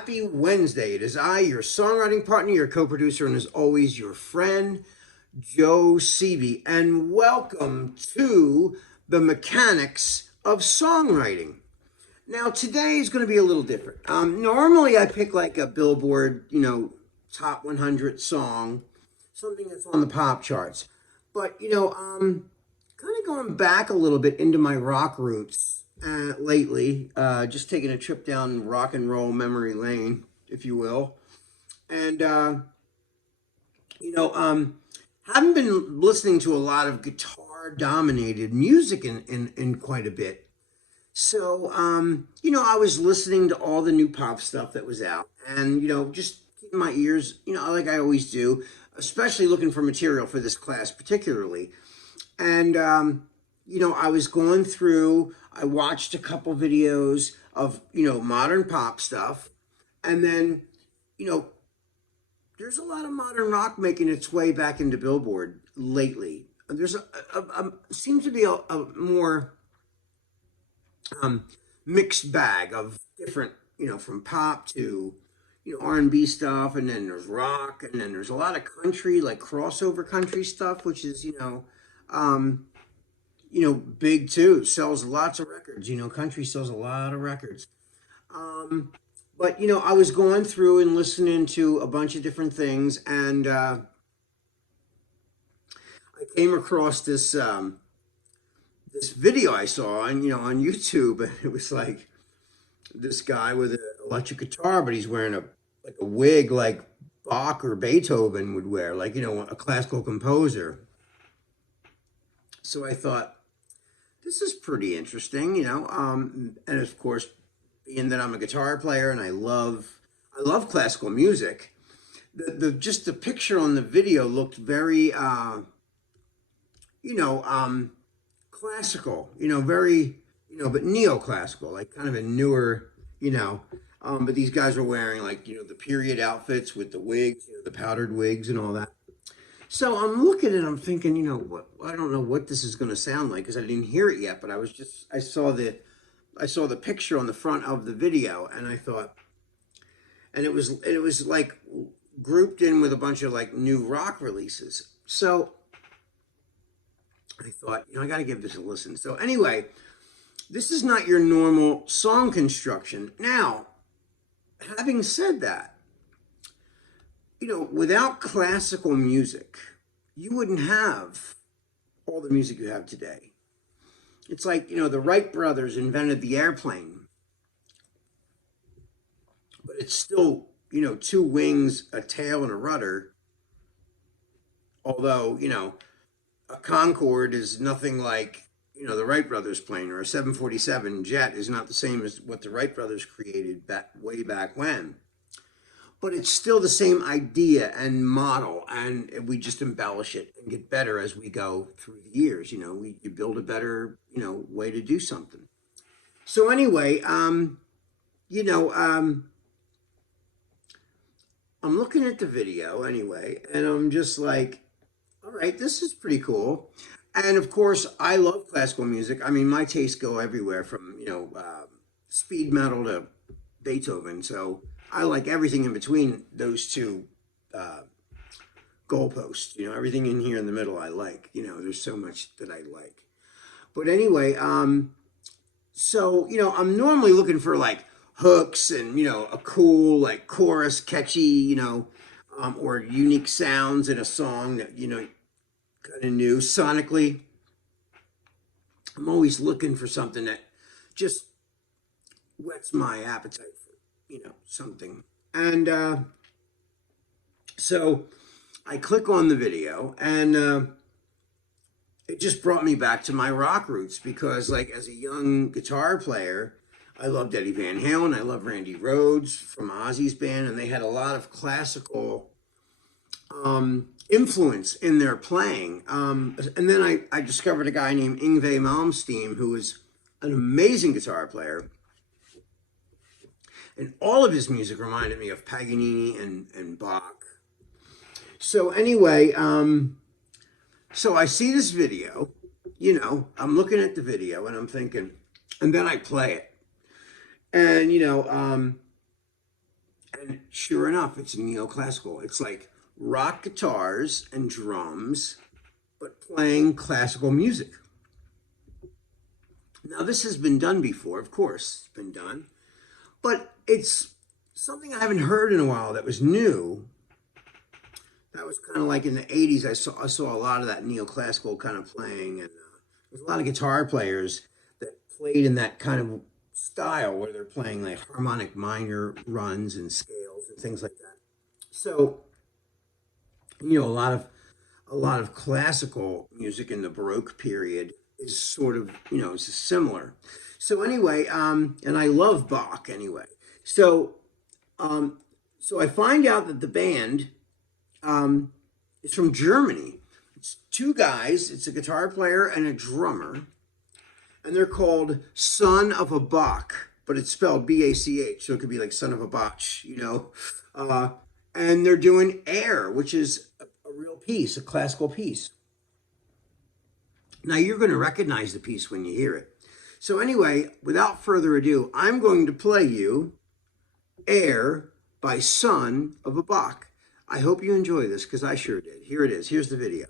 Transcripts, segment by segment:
Happy Wednesday. It is I, your songwriting partner, your co-producer, and as always, your friend, Joe Seavey. And welcome to the mechanics of songwriting. Now, today is going to be a little different. Normally, I pick like a Billboard, top 100 song, something that's on the pop charts. But, kind of going back a little bit into my rock roots lately, just taking a trip down rock and roll memory lane, if you will. And, you know, um, haven't been listening to a lot of guitar dominated music in quite a bit. So, I was listening to all the new pop stuff that was out and, just keeping my ears, like I always do, especially looking for material for this class particularly. And, I was going through, I watched a couple videos of, modern pop stuff. And then, you know, there's a lot of modern rock making its way back into Billboard lately. There's seems to be a more mixed bag of different, from pop to, R&B stuff, and then there's rock, and then there's a lot of country, like crossover country stuff, which is, um, big too. Sells lots of records. Country sells a lot of records. Um, but I was going through and listening to a bunch of different things, and I came across this video I saw on on YouTube, and it was like this guy with an electric guitar, but he's wearing a wig like Bach or Beethoven would wear, like a classical composer. So I thought this is pretty interesting, and of course, being that I'm a guitar player and I love classical music, the just the picture on the video looked very you know um classical, very, but neoclassical, like kind of a newer, but these guys were wearing like, the period outfits with the wigs, the powdered wigs and all that. So I'm looking and I'm thinking, what, I don't know what this is going to sound like because I didn't hear it yet, but I saw the picture on the front of the video and I thought, and it was like grouped in with a bunch of like new rock releases. So I thought, I got to give this a listen. So anyway, this is not your normal song construction. Now, having said that, without classical music, you wouldn't have all the music you have today. It's like, the Wright brothers invented the airplane, but it's still, two wings, a tail, and a rudder. Although, a Concorde is nothing like, the Wright brothers plane, or a 747 jet is not the same as what the Wright brothers created back way back when. But it's still the same idea and model, and we just embellish it and get better as we go through the years. You build a better, way to do something. So anyway, you know, I'm looking at the video anyway, and I'm just like, all right, this is pretty cool. And of course, I love classical music. I mean, my tastes go everywhere from, speed metal to Beethoven. So I like everything in between those two uh, goalposts. Everything in here in the middle I like. There's so much that I like. But anyway, so, I'm normally looking for like hooks and, a cool like chorus, catchy, or unique sounds in a song that, kind of new sonically. I'm always looking for something that just whets my appetite for, something. And so I click on the video and it just brought me back to my rock roots because, like, as a young guitar player, I loved Eddie Van Halen. I love Randy Rhoads from Ozzy's band, and they had a lot of classical influence in their playing. And then I discovered a guy named Yngwie Malmsteen, who was an amazing guitar player. And all of his music reminded me of Paganini and Bach. So anyway, so I see this video, I'm looking at the video and I'm thinking, and then I play it. And, And sure enough, it's neoclassical. It's like rock guitars and drums, but playing classical music. Now, this has been done before, of course, it's been done, but it's something I haven't heard in a while that was new. That was kind of like in the 80s. I saw a lot of that neoclassical kind of playing, and there's a lot of guitar players that played in that kind of style where they're playing like harmonic minor runs and scales and things like that. So, a lot of classical music in the Baroque period is sort of, it's similar. So anyway, and I love Bach anyway. So, so I find out that the band is from Germany. It's two guys. It's a guitar player and a drummer, and they're called Son of a Bach, but it's spelled Bach, so it could be like Son of a Bach. And they're doing Air, which is a real piece, a classical piece. Now you're going to recognize the piece when you hear it. So anyway, without further ado, I'm going to play you Air by Son of a Bach. I hope you enjoy this because I sure did. Here it is. Here's the video.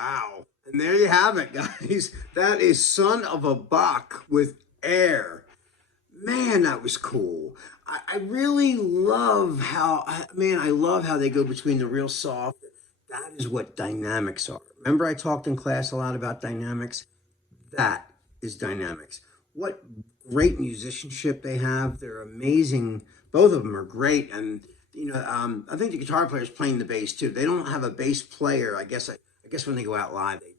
Wow. And there you have it, guys. That is Son of a Bach with Air. Man, that was cool. I really love how, man, I love how they go between the real soft. That is what dynamics are. Remember, I talked in class a lot about dynamics? That is dynamics. What great musicianship they have. They're amazing. Both of them are great. And, I think the guitar player is playing the bass too. They don't have a bass player. I guess when they go out live, they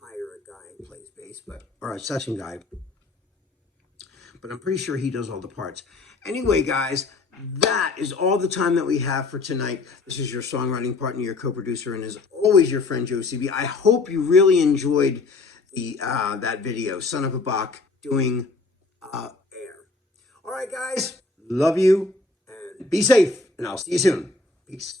hire a guy who plays bass, or a session guy. But I'm pretty sure he does all the parts. Anyway, guys, that is all the time that we have for tonight. This is your songwriting partner, your co-producer, and as always, your friend Joe CB. I hope you really enjoyed the that video, Son of a Bach, doing Air. All right, guys, love you, and be safe, and I'll see you soon. Peace.